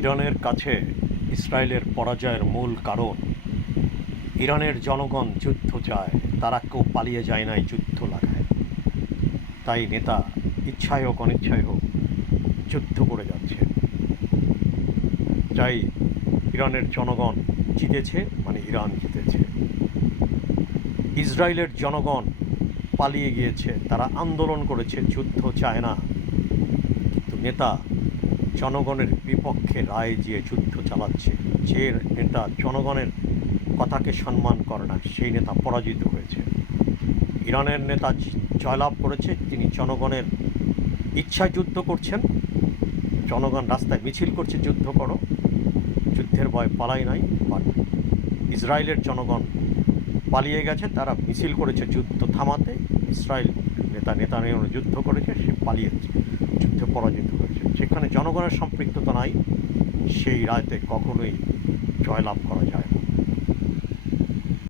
ইরানের কাছে ইসরায়েলের পরাজয়ের মূল কারণ ইরানের জনগণ যুদ্ধ চায়, তারা কেউ পালিয়ে যায় নাই, যুদ্ধ লাগায়। তাই নেতা ইচ্ছায় হোক অনিচ্ছায় হোক যুদ্ধ করে যাচ্ছে। যাই ইরানের জনগণ জিতেছে, মানে ইরান জিতেছে। ইসরায়েলের জনগণ পালিয়ে গিয়েছে, তারা আন্দোলন করেছে, যুদ্ধ চায় না। কিন্তু নেতা জনগণের বিপক্ষে রায় দিয়ে যুদ্ধ চালাচ্ছে। যে নেতা জনগণের কথাকে সম্মান করে না, সেই নেতা পরাজিত হয়েছে। ইরানের নেতা জয়লাভ করেছে, তিনি জনগণের ইচ্ছায় যুদ্ধ করছেন। জনগণ রাস্তায় মিছিল করছে, যুদ্ধ করো, যুদ্ধের ভয় পালাই নাই। বাট ইসরায়েলের জনগণ পালিয়ে গেছে, তারা মিছিল করেছে যুদ্ধ থামাতে। ইসরায়েল নেতানিয়াহু যুদ্ধ করেছে, সে পালিয়েছে, যুদ্ধে পরাজিত হয়েছে। সেখানে জনগণের সম্পৃক্ততা নাই, সেই রায়তে কখনোই জয়লাভ করা যায় না।